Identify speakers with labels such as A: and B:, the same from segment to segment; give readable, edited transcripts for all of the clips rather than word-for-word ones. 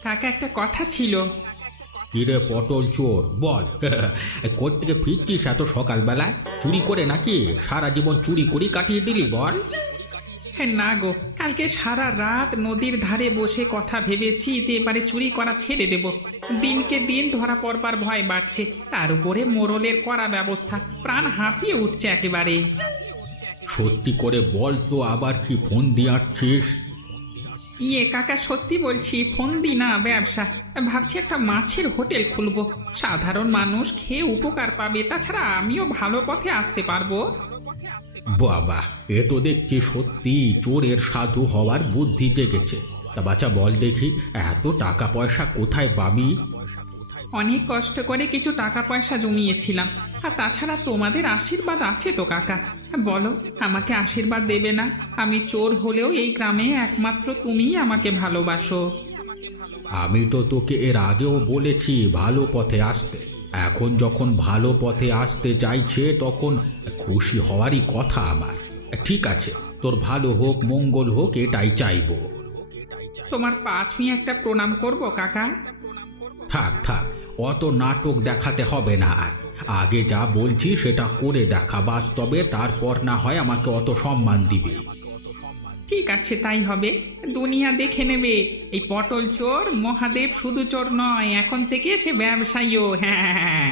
A: কাকা একটা কথা ছিল।
B: কিরে পটল চোর বল। কোত্থেকে ফিরছিস এত সকালবেলায়? চুরি করে নাকি? সারা জীবন চুরি করে কাটিয়ে দিলি বল।
A: হ্যাঁ না গো, কালকে সারা রাত নদীর ধারে বসে কথা ভেবেছি যে এবারে চুরি করা ছেড়ে দেব। দিনকে দিন ধরা পড়বার ভয় বাড়ছে, তার উপরে মোড়লের করা ব্যবস্থা, প্রাণ হাঁপিয়ে উঠছে একেবারে।
B: সত্যি করে বল তো, আবার কি ফোন দিয়ে আসছিস?
A: ইয়ে কাকা, সত্যি বলছি, ফোন দি না, ব্যবসা ভাবছি একটা মাছের হোটেল খুলবো। সাধারণ মানুষ খেয়ে উপকার পাবে, তাছাড়া আমিও ভালো পথে আসতে পারবো।
B: বাবা, এ তো দেখছি সত্যি চোরের সাধু হওয়ার বুদ্ধি জেগেছে। তা বাচ্চা বল দেখি, এত টাকা পয়সা কোথায় পাবি?
A: অনেক কষ্ট করে কিছু টাকা পয়সা জমিয়েছিলাম, আর তাছাড়া তোমাদের আশীর্বাদ আছে তো কাকা। বলো, আমাকে আশীর্বাদ দেবে না? আমি চোর হলেও এই গ্রামে একমাত্র তুমিই আমাকে ভালোবাসো।
B: আমি তো তোকে এর আগেও বলেছি ভালো পথে আসতে। এখন যখন ভালো পথে আসতে চাইছে তখন খুশি হওয়ারই কথা আমার। ঠিক আছে, তোর ভালো হোক মঙ্গল হোক এটাই চাইবো।
A: তোমার পা ছুঁয়ে একটা প্রণাম করব কাকা।
B: থাক থাক, অত নাটক দেখাতে হবে না আর। আগে যা বলছি সেটা করে দেখা বাস্তবে, তারপর না হয় আমাকে অত সম্মান দিবে।
A: ঠিক আছে, তাই হবে। দুনিয়া দেখে নেবে, এই পটল চোর মহাদেব শুধু চোর নয়, এখন থেকে সে ব্যবসায়ীও। হ্যাঁ।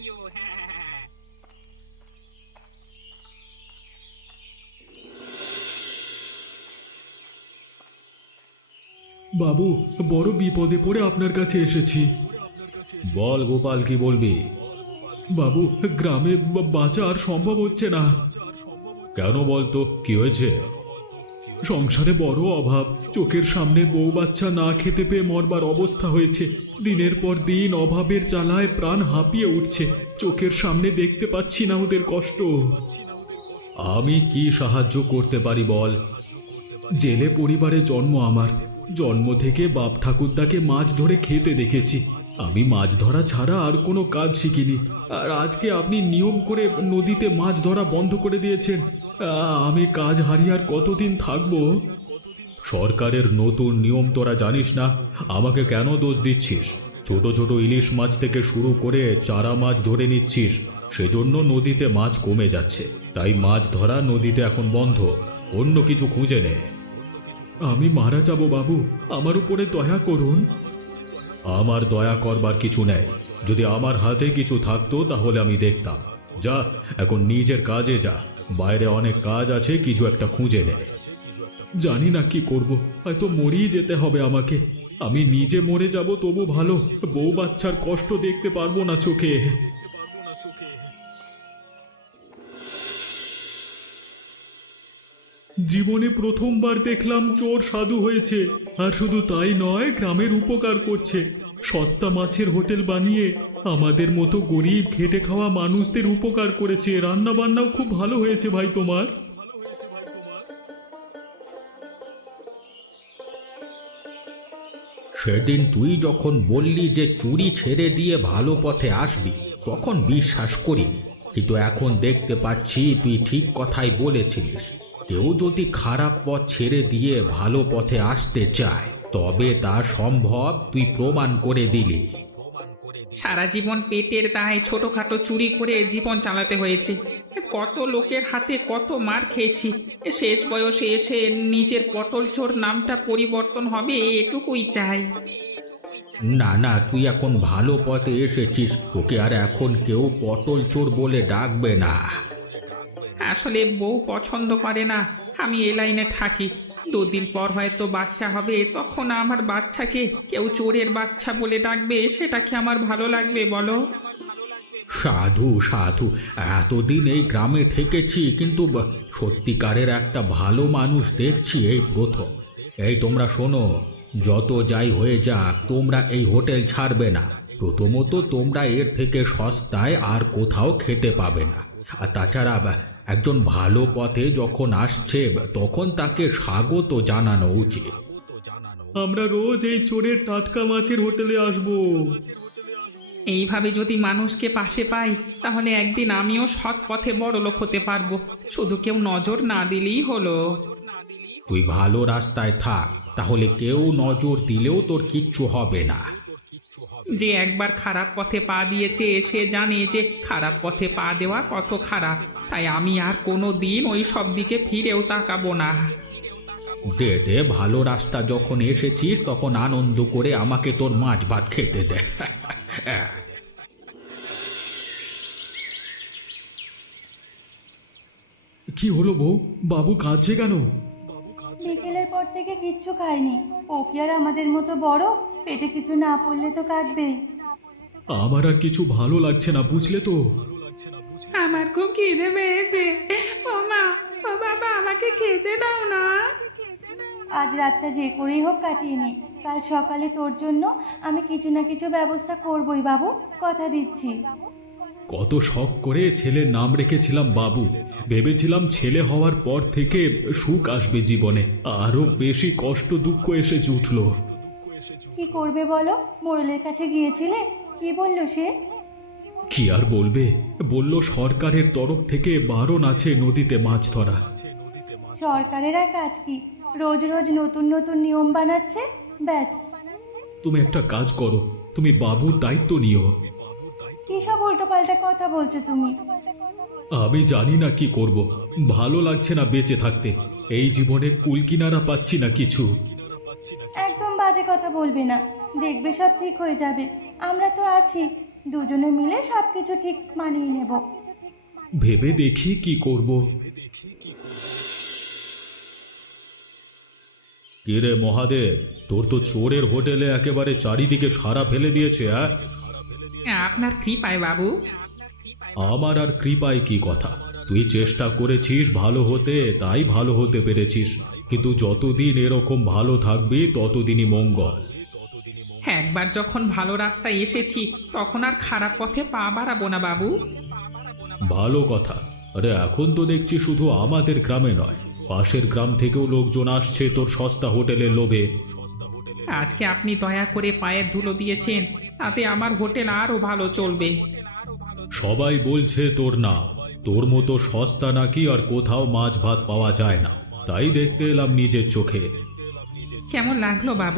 C: বাবু, বড় বিপদে পড়ে আপনার কাছে এসেছি।
B: বল গোপাল, কি বলবি?
C: বাবু, গ্রামে বাঁচা আর সম্ভব হচ্ছে না।
B: কেন বলতো, কি হয়েছে?
C: সংসারে বড় অভাব, চোখের সামনে বউ বাচ্চা না খেতে পেয়ে মরবার অবস্থা হয়েছে। দিনের পর দিন অভাবের জ্বালায় প্রাণ হাঁপিয়ে উঠছে। চোখের সামনে দেখতে পাচ্ছি না ওদের কষ্ট।
B: আমি কি সাহায্য করতে পারি বল?
C: জেলে পরিবারে জন্ম আমার। জন্ম থেকে বাপ ঠাকুরদাকে মাছ ধরে খেতে দেখেছি। আমি মাছ ধরা ছাড়া আর কোনো কাজ শিখিনি। আর আজকে আপনি নিয়ম করে নদীতে মাছ ধরা বন্ধ করে দিয়েছেন। আমি কাজ হারিয়ে আর কতদিন থাকবো?
B: সরকারের নতুন নিয়ম তোরা জানিস না? আমাকে কেন দোষ দিচ্ছিস? ছোট ছোট ইলিশ মাছ থেকে শুরু করে চারা মাছ ধরে নিচ্ছিস, সেজন্য নদীতে মাছ কমে যাচ্ছে। তাই মাছ ধরা নদীতে এখন বন্ধ। অন্য কিছু খুঁজে নে।
C: আমি মারা যাব বাবু, আমার উপরে দয়া করুন।
B: আমার দয়া করবার কিছু নেই। যদি আমার হাতে কিছু থাকতো তাহলে আমি দেখতাম। যা, এখন নিজের কাজে যা। বাইরে অনেক কাজ আছে, কিছু একটা খুঁজে নে।
C: জানি না কি করব, হয়তো মরেই যেতে হবে আমাকে। আমি নিজে মরে যাব তবু ভালো, বউ বাচ্চার কষ্ট দেখতে পারবো না চোখে। জীবনে প্রথমবার দেখলাম চোর সাধু হয়েছে। আর শুধু তাই নয়, গ্রামের উপকার করছে। সস্তা মাছের হোটেল বানিয়ে আমাদের মতো গরিব খেটে খাওয়া মানুষদের উপকার করেছে। রান্না বান্নাও খুব ভালো হয়েছে ভাই তোমার।
B: সেদিন তুই যখন বললি যে চুরি ছেড়ে দিয়ে ভালো পথে আসবি, তখন বিশ্বাস করিনি। কিন্তু এখন দেখতে পাচ্ছি তুই ঠিক কথাই বলেছিলিস। কেউ যদি খারাপ পথ ছেড়ে দিয়ে ভালো পথে আসতে চায় তবে তা সম্ভব, তুই প্রমাণ করে দিলি।
A: সারা জীবন পেটের দায়ে ছোটখাটো চুরি করে জীবন চালাতে হয়েছে। কত লোকের হাতে কত মার খেয়েছি। শেষ বয়সে এসে নিজের পটল চোর নামটা পরিবর্তন হবে, এটুকুই চাই।
B: না না, তুই এখন ভালো পথে এসেছিস, তোকে আর এখন কেউ পটল চোর বলে ডাকবে না।
A: আসলে বউ পছন্দ করে না আমি এ লাইনে থাকি। দুদিন পর হয়তো বাচ্চা হবে, তখন আমার বাচ্চাকে কেউ চোরের বাচ্চা বলে ডাকবে, সেটা কি আমার ভালো লাগবে বলো?
B: সাধু সাধু, এতদিন এই গ্রামে থেকেছি, কিন্তু সত্যিকারের একটা ভালো মানুষ দেখছি এই প্রথম। এই তোমরা শোনো, যত যাই হয়ে যাক তোমরা এই হোটেল ছাড়বে না। প্রথমত তোমরা এর থেকে সস্তায় আর কোথাও খেতে পাবে না। আর তাছাড়া একজন ভালো পথে যখন আসছে তখন তাকে স্বাগত জানানো উচিত।
C: আমরা রোজ এই চোরের টাটকা মাছের হোটেলে আসবো।
A: এইভাবে যদি মানুষকে পাশে পাই তাহলে একদিন আমিও সৎ পথে বড়লোক হতে পারবো। শুধু কেউ নজর না দিলেই হলো।
B: তুই ভালো রাস্তায় থাক, তাহলে কেউ নজর দিলেও তোর কিচ্ছু হবে না।
A: যে একবার খারাপ পথে পা দিয়েছে সে জানে যে খারাপ পথে পা দেওয়া কত খারাপ, তাই আমি আর কোনো দিন ওই সব দিকে ফিরেও তাকাবো না।
B: দে দে, ভালো রাস্তা যখন এসেছিস তখন আনন্দ করে আমাকে তোর মাছ ভাত খেতে দে।
C: কি হলো বউ, বাবু কাঁদছে কেন?
D: বিকেলের পর থেকে কিচ্ছু খায়নি। ও কি আর আমাদের মতো বড়? পেটে কিছু না পড়লে তো কাঁদবেই।
C: আমার আর কিছু ভালো লাগছে না, বুঝলে তো।
A: আমার খুব খিদে পেয়েছে। ও মা, ও বাবা, আমাকে খেতে দাও না।
D: আজ রাতটা যে করেই হোক কাটিয়ে নে। কাল সকালে তোর জন্য আমি কিছু না কিছু ব্যবস্থা করবই বাবু, কথা দিচ্ছি।
C: কত শখ করে ছেলের নাম রেখেছিলাম বাবু। ভেবেছিলাম ছেলে হওয়ার পর থেকে সুখ আসবে জীবনে, আরো বেশি কষ্ট দুঃখ এসে জুটল।
D: কি করবে বলো? মোড়লের কাছে গিয়েছিলে, কি বললো সে?
C: কি আর বলবে, বলল সরকারের তরফ থেকে বারণ আছে নদীতে মাছ ধরা।
D: সরকারের আর কাজ কি? রোজ রোজ নতুন নতুন নিয়ম বানাচ্ছে, ব্যাস।
C: তুমি একটা কাজ করো, তুমি বাবুর দায়িত্ব নিও।
D: কি সব উল্টোপাল্টা কথা বলছো তুমি?
C: আমি জানি না কি করব, ভালো লাগছে না বেঁচে থাকতে। এই জীবনে কুল কিনারা পাচ্ছি না কিছু।
D: একদম বাজে কথা বলবে না, দেখবে সব ঠিক হয়ে যাবে। আমরা তো আছি, দুজনে মিলে সব কিছু ঠিক মানিয়ে নেব।
C: ভেবে দেখি কি করব। কিরে মহাদেব, তোর তো চোরের হোটেলে একেবারে চারিদিকে সারা ফেলে দিয়েছে।
A: আপনার কৃপায় বাবু।
C: আমার আর কৃপায় কি কথা, তুই চেষ্টা করেছিস ভালো হতে, তাই ভালো হতে পেরেছিস। কিন্তু যতদিন এরকম ভালো থাকবি ততদিনই মঙ্গল।
A: একবার যখন ভালো রাস্তায় এসেছি তখন আর খারাপ পথে পা বাড়াবো না বাবু।
C: ভালো কথা। আরে এখন তো দেখছি শুধু আমাদের গ্রামে নয়, পাশের গ্রাম থেকেও লোকজন আসছে তোর সস্তা হোটেলের লোভে।
A: আজকে আপনি দয়া করে পায়ের ধুলো দিয়েছেন, তাতে আমার হোটেল আরও ভালো চলবে।
C: সবাই বলছে তোর না, তোর মতো সস্তা নাকি আর কোথাও মাছ ভাত পাওয়া যায় না, তাই দেখতে এলাম নিজের চোখে।
A: কেমন লাগলো বাবু?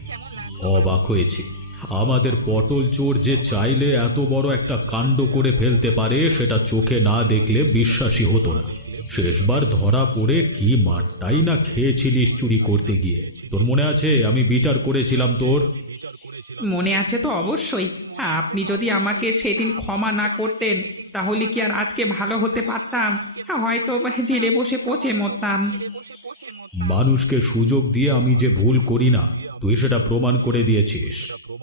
C: অবাক হয়েছি। আমাদের পটল চোর যে চাইলে এত বড় একটা কাণ্ড করে ফেলতে পারে সেটা চোখে না দেখলে বিশ্বাসই হতো না। শেষবার ধরা পড়ে কি মারটাই না খেয়েছিলিস চুরি করতে গিয়ে, তোর মনে আছে? আমি বিচার করেছিলাম তোর।
A: মনে আছে তো অবশ্যই। আপনি যদি আমাকে সেদিন ক্ষমা না করতেন তাহলে কি আর আজকে ভালো হতে পারতাম? হয়তো জেলে বসে পচে মরতাম।
C: মানুষকে সুযোগ দিয়ে আমি যে ভুল করি না, তুই সেটা প্রমাণ করে দিয়েছিস।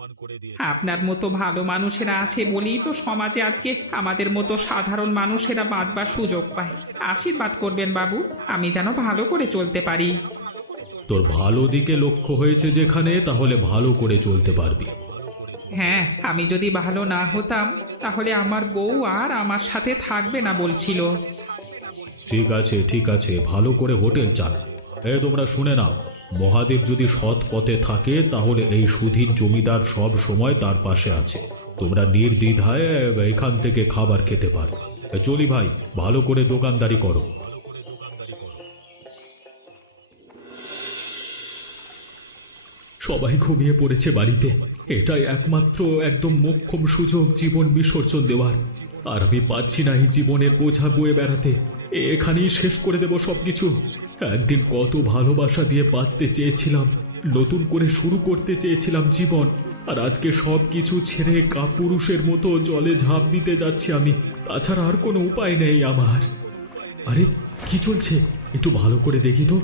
A: আপনার মতো ভালো মানুষেরা আছে বলেই তো সমাজে আজকে আমাদের মতো সাধারণ মানুষেরা বাঁচবার সুযোগ পায়। আশীর্বাদ করবেন বাবু, আমি যেন ভালো করে চলতে পারি।
C: তোর ভালো দিকে লক্ষ্য হয়েছে যেখানে, তাহলে ভালো করে চলতে পারবি।
A: হ্যাঁ, আমি যদি ভালো না হতাম তাহলে আমার বউ আর আমার সাথে থাকবে না বলছিল।
C: ঠিক আছে ঠিক আছে, ভালো করে হোটেল চালা। তোমরা শুনে নাও, মহাদেব যদি সৎ পথে থাকে তাহলে এই সুধীর জমিদার সব সময় তার পাশে আছে। তোমরা নির্দ্বিধায় এখান থেকে খাবার খেতে পারো। চলি ভাই, ভালো করে দোকানদারি করো। সবাই ঘুমিয়ে পড়েছে বাড়িতে, এটাই একমাত্র একদম মোক্ষম সুযোগ জীবন বিসর্জন দেওয়ার। আর আমি পারছি না এই জীবনের বোঝা বয়ে বেড়াতে। এখানেই শেষ করে দেব সবকিছু। একদিন কত ভালোবাসা দিয়ে বাঁচতে চেয়েছিলাম, নতুন করে শুরু করতে চেয়েছিলাম জীবন, আর আজকে সব কিছু ছেড়ে কাপুরুষের মতো জলে ঝাঁপ দিতে যাচ্ছি আমি। তাছাড়া আর কোনো উপায় নেই আমার। আরে কি চলছে, একটু ভালো করে দেখি তো।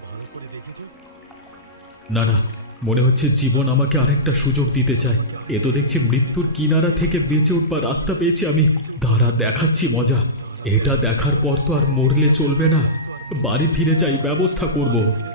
C: না না, মনে হচ্ছে জীবন আমাকে আরেকটা সুযোগ দিতে চায়। এ তো দেখছি মৃত্যুর কিনারা থেকে বেঁচে উঠবার রাস্তা পেয়েছি আমি। দাঁড়া, দেখাচ্ছি মজা। এটা দেখার পর তো আর মরলে চলবে না, বাড়ি ফিরে যাই, ব্যবস্থা করব।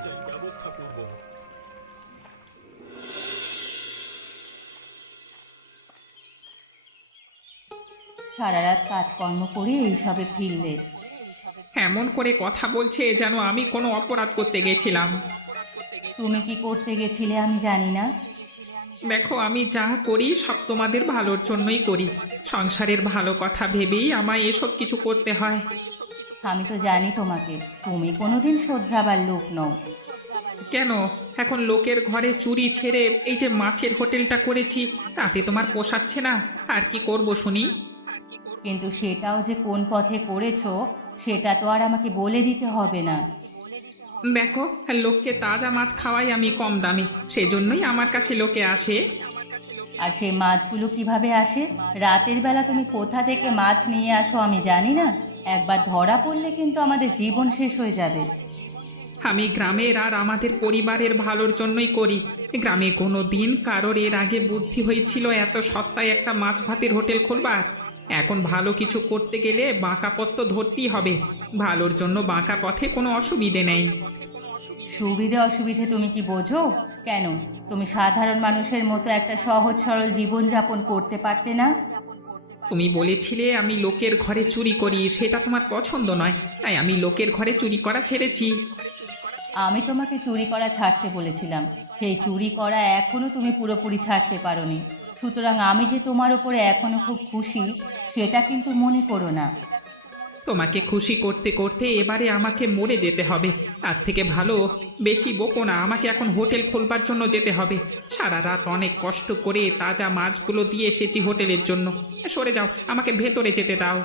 D: সারা রাত কাজকর্ম করে এইসবে ফিরলে?
A: এমন করে কথা বলছে যেন আমি কোনো অপরাধ করতে গেছিলাম।
D: তুমি কি করতে গেছিলে আমি জানি না।
A: দেখো, আমি যা করি সব তোমাদের ভালোর জন্যই করি। সংসারের ভালো কথা ভেবেই আমায় এসব কিছু করতে হয়।
D: আমি তো জানি তোমাকে, তুমি কোনোদিন শোধরাবার লোক নও।
A: কেন এখন লোকের ঘরে চুরি ছেড়ে এই যে মাছের হোটেলটা করেছি তাতে তোমার পোষাচ্ছে না? আর কি করব শুনি?
D: কিন্তু সেটাও যে কোন পথে করেছো সেটা তো আর আমাকে বলে দিতে হবে না।
A: দেখো, লোককে তাজা মাছ খাওয়াই আমি কম দামে, সেজন্যই আমার কাছে লোকে আসে।
D: আর সেই মাছগুলো কিভাবে আসে? রাতের বেলা তুমি কোথা থেকে মাছ নিয়ে আসো আমি জানি না। একবার ধরা পড়লে কিন্তু আমাদের জীবন শেষ হয়ে যাবে।
A: আমি গ্রামের আর আমাদের পরিবারের ভালোর জন্যই করি। গ্রামে কোনো দিন কারোর এর আগে বুদ্ধি হয়েছিল এত সস্তায় একটা মাছ ভাতের হোটেল খুলবার? এখন ভালো কিছু করতে গেলে বাঁকা পথ তো ধরতেই হবে। ভালোর জন্য বাঁকা পথে কোনো অসুবিধে নেই।
D: সুবিধে অসুবিধে তুমি কি বোঝো? কেন তুমি সাধারণ মানুষের মতো একটা সহজ সরল জীবনযাপন করতে পারতে না?
A: তুমি বলেছিলে আমি লোকের ঘরে চুরি করি, সেটা তোমার পছন্দ নয়, তাই আমি লোকের ঘরে চুরি করা ছেড়েছি।
D: আমি তোমাকে চুরি করা ছাড়তে বলেছিলাম, সেই চুরি করা এখনো তুমি পুরোপুরি ছাড়তে পারোনি। সুতরাং আমি যে তোমার উপরে এখনো খুব খুশি সেটা কিন্তু মনে করো না।
A: তোমাকে খুশি করতে করতে এবারে আমাকে মরে যেতে হবে। তার থেকে ভালো বেশি বকো না, আমাকে এখন হোটেল খোলবার জন্য যেতে হবে। সারা রাত অনেক কষ্ট করে তাজা মাছগুলো দিয়ে এসেছি হোটেলের জন্য। সরে যাও, আমাকে ভেতরে যেতে দাও।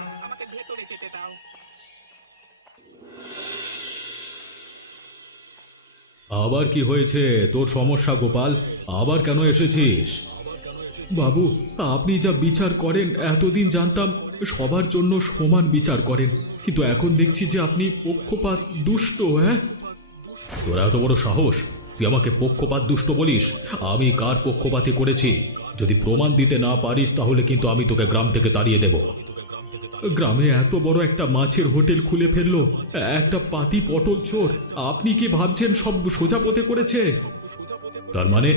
B: আবার কি হয়েছে তোর সমস্যা গোপাল? আবার কেন এসেছিস?
C: বাবু, আপনি যা বিচার করেন এতদিন জানতাম সবার জন্য সমান বিচার করেন, কিন্তু এখন দেখছি যে আপনি পক্ষপাত দুষ্ট। হ্যাঁ,
B: তোর এত বড় সাহস, তুই আমাকে পক্ষপাত দুষ্ট বলিস? আমি কার পক্ষপাতী করেছি? যদি প্রমাণ দিতে না পারিস তাহলে কিন্তু আমি তোকে গ্রাম থেকে তাড়িয়ে দেব।
C: গ্রামে এত বড় একটা মাছের হোটেল খুলে ফেললো একটা পাতি পটল চোর। আপনি কি ভাবছেন সব সোজা পথে করেছে?
B: তার মানে?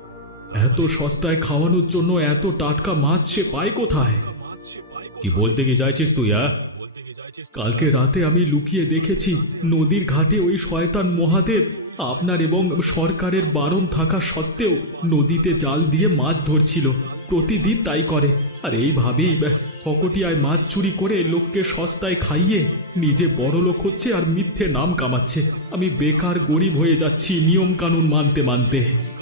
C: এত সস্তায় খাওয়ানোর জন্য এত টাটকা মাছ সে পায় কোথায়?
B: কি বলতে কি চাইছিস তুই?
C: কালকে রাতে আমি লুকিয়ে দেখেছি নদীর ঘাটে ওই শয়তান মহাদেব আপনার এবং সরকারের বারণ থাকা সত্ত্বেও নদীতে জাল দিয়ে মাছ ধরছিল। প্রতিদিন তাই করে, আর এইভাবেই ফকটিয়ায় মাছ চুরি করে লোককে সস্তায় খাইয়ে নিজে বড় লোক হচ্ছে আর মিথ্যে নাম কামাচ্ছে। আমি বেকার গরিব হয়ে যাচ্ছি নিয়ম কানুন মানতে মানতে।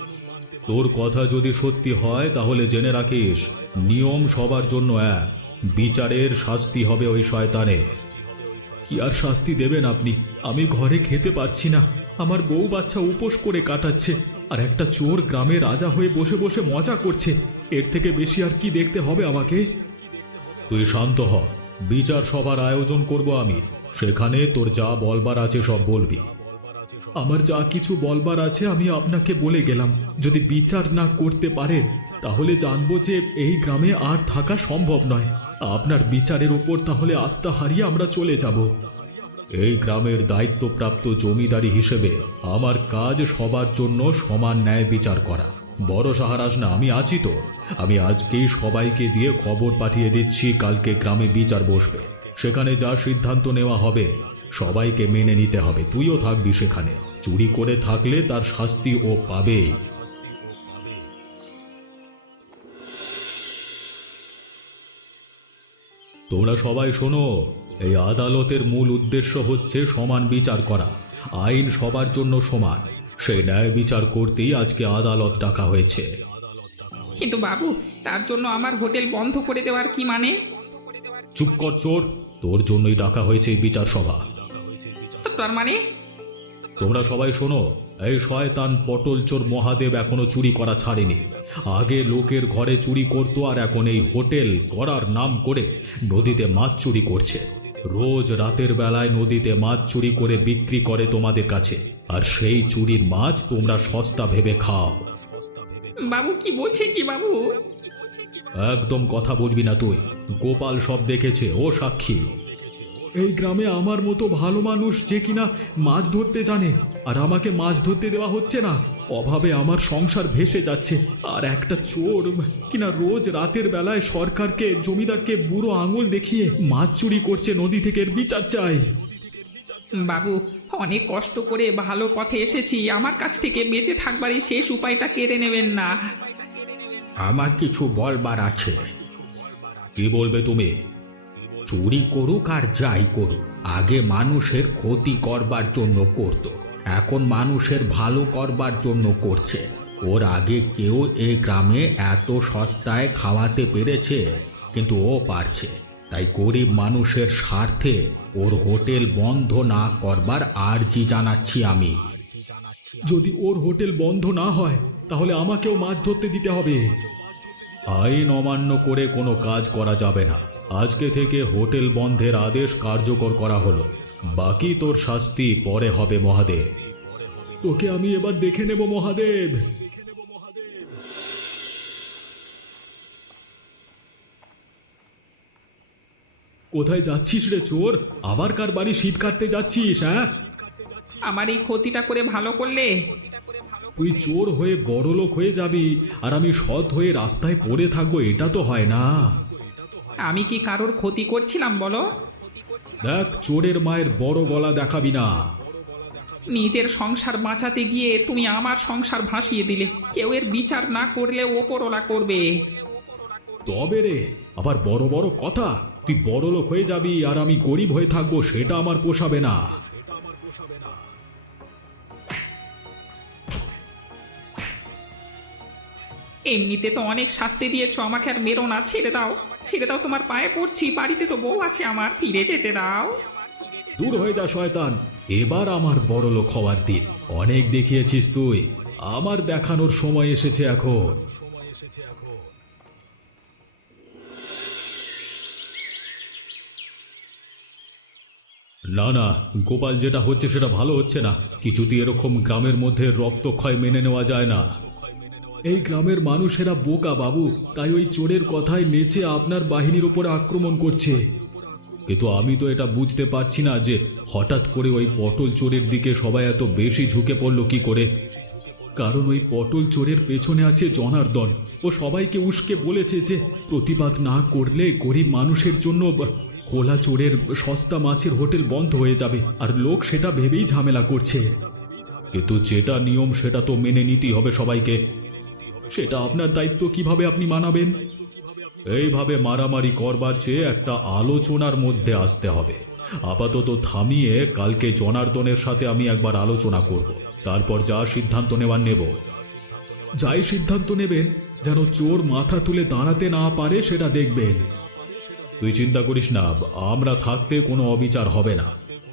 B: তোর কথা যদি সত্যি হয় তাহলে জেনে রাখিস, নিয়ম সবার জন্য এক, বিচারের শাস্তি হবে ওই শয়তানের।
C: কি আর শাস্তি দেবেন আপনি? আমি ঘরে খেতে পারছি না, আমার বউ বাচ্চা উপোস করে কাটাচ্ছে, আর একটা চোর গ্রামে রাজা হয়ে বসে বসে মজা করছে। এর থেকে বেশি আর কি দেখতে হবে আমাকে?
B: তুই শান্ত হ, বিচার সভার আয়োজন করব আমি, সেখানে তোর যা বলবার আছে সব বলবি।
C: আমার যা কিছু বলবার আছে আমি আপনাকে বলে গেলাম। যদি বিচার না করতে পারেন তাহলে জানবো যে এই গ্রামে আর থাকা সম্ভব নয়। আপনার বিচারের উপর তাহলে আস্থা হারিয়ে আমরা চলে যাব।
B: এই গ্রামের দায়িত্বপ্রাপ্ত জমিদারি হিসেবে আমার কাজ সবার জন্য সমান ন্যায় বিচার করা। বড় সাহারাস না, আমি আছি তো। আমি আজকেই সবাইকে দিয়ে খবর পাঠিয়ে দিচ্ছি, কালকে গ্রামে বিচার বসবে। সেখানে যা সিদ্ধান্ত নেওয়া হবে সবাইকে মেনে নিতে হবে। তুইও থাকবি সেখানে। চুরি করে থাকলে তার শাস্তি ও পাবেই। তোমরা সবাই শোনো, এই আদালতের মূল উদ্দেশ্য হচ্ছে সমান বিচার করা। আইন সবার জন্য সমান, সেই ন্যায় বিচার করতেই আজকে আদালত ডাকা হয়েছে।
A: কিন্তু বাবু, তার জন্য আমার হোটেল বন্ধ করে দেওয়ার কি মানে?
B: চুপ কর চোর, তোর জন্যই ডাকা হয়েছে এই বিচার সভা।
A: তার মানে?
B: তোমরা সবাই শোনো, এই শয়তান পটল চোর মহাদেব এখনো চুরি করা ছাড়েনি। আগে লোকের ঘরে চুরি করতো, আর এখন এই হোটেল করার নাম করে নদীতে মাছ চুরি করছে। রোজ রাতের বেলায় নদীতে মাছ চুরি করে বিক্রি করে তোমাদের কাছে, আর সেই চুরির মাছ তোমরা সস্তা ভেবে খাও।
A: বাবু কি বলছে কি বাবু?
B: একদম কথা বলবি না তুই। গোপাল সব দেখেছে, ও সাক্ষী।
C: এই গ্রামে আমার মতো ভালো মানুষ যে কিনা মাছ ধরতে জানে, আর আমাকে মাছ ধরতে দেওয়া হচ্ছে না। অভাবে আমার সংসার ভেসে যাচ্ছে, আর একটা চোর কিনা রোজ রাতের বেলায় সরকারকে জমিদারকে বুড়ো আঙুল দেখিয়ে মাছ চুরি করছে নদী থেকে। এর বিচার চাই।
A: বাবু, অনেক কষ্ট করে ভালো পথে এসেছি, আমার কাছ থেকে বেঁচে থাকবার এই শেষ উপায়টা কেড়ে নেবেন না।
B: আমার কিছু বলবার আছে। কি বলবে তুমি? চুরি করুক আর যাই করুক, আগে মানুষের ক্ষতি করবার জন্য করত, এখন মানুষের ভালো করবার জন্য করছে। ওর আগে কেউ এই গ্রামে এত সস্তায় খাওয়াতে পেরেছে, কিন্তু ও পারছে। তাই গরিব মানুষের স্বার্থে ওর হোটেল বন্ধ না করবার আর্জি জানাচ্ছি আমি।
C: যদি ওর হোটেল বন্ধ না হয় তাহলে আমাকেও মাছ ধরতে দিতে হবে।
B: আইন অমান্য করে কোনো কাজ করা যাবে না। আজকে থেকে হোটেল বন্ধের আদেশ কার্যকর করা হলো। বাকি তোর শাস্তি পরে হবে মহাদেব।
C: তোকে আমি এবার দেখে নেব মহাদেব। কোথায় যাচ্ছিস রে চোর? আবার কার বাড়ি শীত কাটতে যাচ্ছিস? হ্যাঁ,
A: আমার এই ক্ষতিটা করে ভালো করলে।
C: তুই চোর হয়ে বড়লোক হয়ে যাবি আর আমি সৎ হয়ে রাস্তায় পড়ে থাকবো, এটা তো হয় না।
A: আমি কি কারোর ক্ষতি করছিলাম বলো?
C: দেখ, চোরের মায়ের বড় গলা দেখাবি না।
A: নিজের সংসার বাঁচাতে গিয়ে তুমি আমার সংসার ভাসিয়ে দিলে। কেউ এর বিচার না করলে ওপরওয়ালা করবে।
C: তবে রে, আবার বড় বড় কথা। তুই বড়লোক হয়ে যাবি আর আমি গরিব হয়ে থাকবো, সেটা আমার পোষাবে না।
A: এমনিতে তো অনেক শাস্তি দিয়েছো আমাকে, আর মেরো না। ছেড়ে দাও, ছেড়ে দাও, তোমার পায়ে পড়ছি। বাড়িতে তো বউ আছে আমার, ফিরে যেতে দাও।
C: দূর হয়ে যা শয়তান। এবার আমার বড়লোক হওয়ার দিন। অনেক দেখিয়েছিস তুই, আমার দেখানোর সময় এসেছে এখন। না না, গোপাল, যেটা হচ্ছে সেটা ভালো হচ্ছে না। কিছুতেই এরকম গ্রামের মধ্যে রক্তক্ষয় মেনে নেওয়া যায় না। এই গ্রামের মানুষেরা বোকা বাবু, তাই ওই চোরের কথায় নেচে আপনার বাহিনীর উপরে আক্রমণ করছে। কিন্তু আমি তো এটা বুঝতে পারছি না যে হঠাৎ করে ওই পটল চোরের দিকে সবাই এত বেশি ঝুঁকে পড়ল কি করে। কারণ ওই পটল চোরের পেছনে আছে জনার্দন। ও সবাইকে উস্কে বলেছে যে প্রতিবাদ না করলে গরিব মানুষের জন্য খোলা চোরের সস্তা মাছের হোটেল বন্ধ হয়ে যাবে, আর লোক সেটা ভেবেই ঝামেলা করছে। কিন্তু যেটা নিয়ম সেটা তো মেনে নিতেই হবে সবাইকে। সেটা আপনার দায়িত্ব। কিভাবে আপনি মানাবেন? এইভাবে মারামারি করবার চেয়ে একটা আলোচনার মধ্যে আসতে হবে। আপাতত থামিয়ে কালকে জনার্দনের সাথে আমি একবার আলোচনা করব, তারপর যা সিদ্ধান্ত নেবার নেব। যাই সিদ্ধান্ত নেবেন, যেন চোর মাথা তুলে দাঁড়াতে না পারে সেটা দেখবেন। তুই চিন্তা করিস না, আমরা থাকতে কোনো অবিচার হবে না।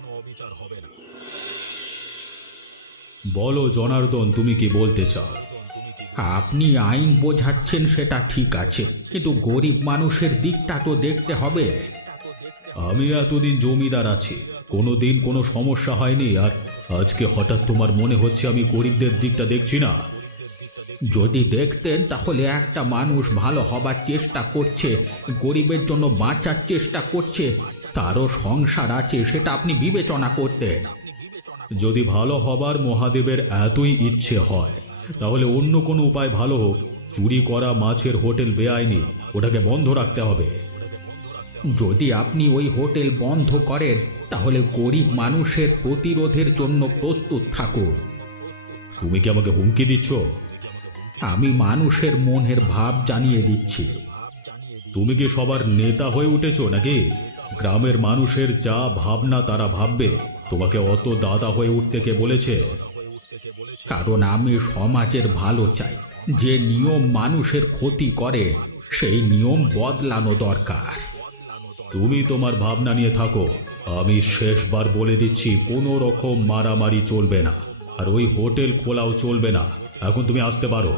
C: বলো জনার্দন, তুমি কি বলতে চাও?
B: আপনি আইন বোঝাচ্ছেন সেটা ঠিক আছে, কিন্তু গরিব মানুষের দিকটা তো দেখতে হবে।
C: আমি এতদিন জমিদার আছি, কোনোদিন কোনো সমস্যা হয়নি, আর আজকে হঠাৎ তোমার মনে হচ্ছে আমি গরিবদের দিকটা দেখছি না?
B: যদি দেখতেন তাহলে একটা মানুষ ভালো হবার চেষ্টা করছে, গরিবের জন্য বাঁচার চেষ্টা করছে, তারও সংসার আছে, সেটা আপনি বিবেচনা করতেন।
C: যদি ভালো হবার মহাদেবের এতই ইচ্ছে হয় তাহলে অন্য কোনো উপায় ভালো হোক। চুরি করা মাছের হোটেল বেআইনি, ওটাকে বন্ধ রাখতে হবে।
B: যদি আপনি ওই হোটেল বন্ধ করেন তাহলে গরিব মানুষের প্রতিরোধের জন্য প্রস্তুত থাকুন।
C: তুমি কি আমাকে হুমকি দিচ্ছ?
B: আমি মানুষের মনের ভাব জানিয়ে দিচ্ছি।
C: তুমি কি সবার নেতা হয়ে উঠেছো নাকি? গ্রামের মানুষের যা ভাবনা তারা ভাববে। তোমাকে অত দাদা হয়ে উঠতে কে বলেছে?
B: কারণ আমি সমাজের ভালো চাই। যে নিয়ম মানুষের ক্ষতি করে সেই নিয়ম বদলানো দরকার।
C: তুমি তোমার ভাবনা নিয়ে থাকো। আমি শেষবার বলে দিচ্ছি, কোনো রকম মারামারি চলবে না, আর ওই হোটেল খোলাও চলবে না। এখন তুমি আসতে পারো।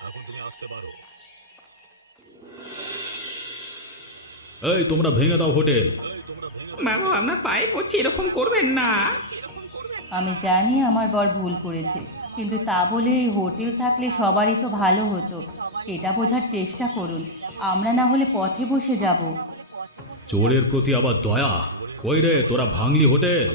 C: এই, তোমরা ভেঙে দাও হোটেল।
A: বাবু, আপনার পায়ে পড়ছি, এরকম করবেন না।
D: আমি জানি আমার বর ভুল করেছে, কিন্তু তা বলে এই হোটেল থাকলে সবারই তো ভালো হতো। এটা বোঝার চেষ্টা করুন। আমরা না হলে পথে বসে যাব।
C: চোরের প্রতি আবার দয়া? কই রে, তোরা ভাঙলি হোটেল?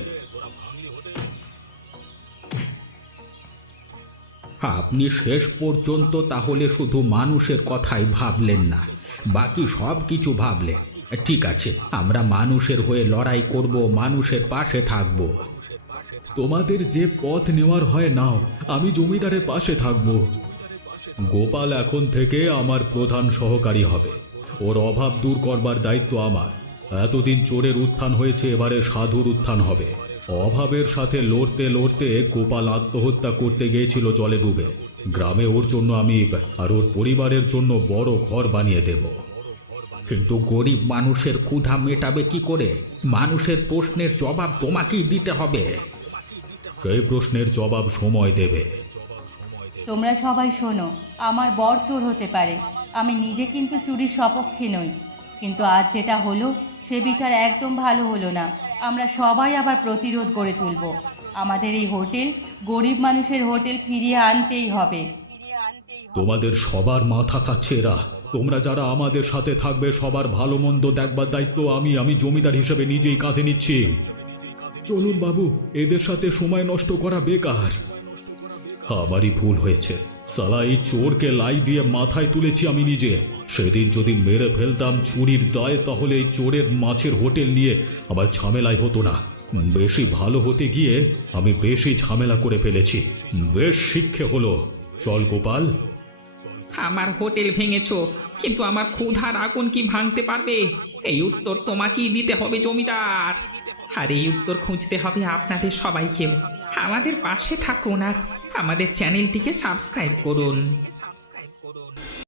B: আপনি শেষ পর্যন্ত তাহলে শুধু মানুষের কথাই ভাবলেন না, বাকি সব কিছু ভাবলেন। ঠিক আছে, আমরা মানুষের হয়ে লড়াই করব, মানুষের পাশে থাকব।
C: তোমাদের যে পথ নেওয়ার হয় নাও, আমি জমিদারের পাশে থাকব। গোপাল এখন থেকে আমার প্রধান সহকারী হবে। ওর অভাব দূর করবার দায়িত্ব আমার। এতদিন চোরের উত্থান হয়েছে, এবারে সাধুর উত্থান হবে।
B: অভাবের সাথে লড়তে লড়তে গোপাল আত্মহত্যা করতে গিয়েছিল জলে ডুবে। গ্রামে ওর জন্য আমি আর ওর পরিবারের জন্য বড় ঘর বানিয়ে দেব। কিন্তু গরিব মানুষের ক্ষুধা মেটাবে কি করে? মানুষের প্রশ্নের জবাব তোমাকেই দিতে হবে। সেই প্রশ্নের জবাব সময় দেবে।
D: তোমরা সবাই শোনো, আমার বর চোর হতে পারে, আমি নিজে কিন্তু চুরির সপক্ষে নই, কিন্তু আজ যেটা হলো সে বিচার একদম ভালো হলো না। আমরা সবাই আবার প্রতিরোধ গড়ে তুলব। আমাদের এই হোটেল গরিব মানুষের হোটেল ফিরিয়ে আনতেই হবে।
B: তোমাদের সবার মাথা খাচ্ছে এরা। তোমরা যারা আমাদের সাথে থাকবে সবার ভালো মন্দ দেখবার দায়িত্ব আমি জমিদার হিসেবে নিজেই কাঁধে নিচ্ছি।
C: চলুন বাবু, এদের সাথে সময় নষ্ট করা বেকার।
B: আমারই ভুল হয়েছে। সালা এই চোরকে লাই দিয়ে মাথায় তুলেছি আমি নিজে। সেদিন যদি মেরে ফেলতাম চুরির দায়, তাহলে এই চোরের মাছের হোটেল নিয়ে আমার ঝামেলাই হতো না। বেশি ভালো হতে গিয়ে আমি বেশি ঝামেলা করে ফেলেছি। বেশ শিক্ষে হলো। চল গোপাল।
A: আমার হোটেল ভেঙেছো, কিন্তু আমার ক্ষুধার আগুন কি ভাঙতে পারবে? এই উত্তর তোমাকেই দিতে হবে জমিদার। আর এই উত্তর খুঁজতে হবে আপনাদের সবাইকেও। আমাদের পাশে থাকুন আর আমাদের চ্যানেলটিকে সাবস্ক্রাইব করুন।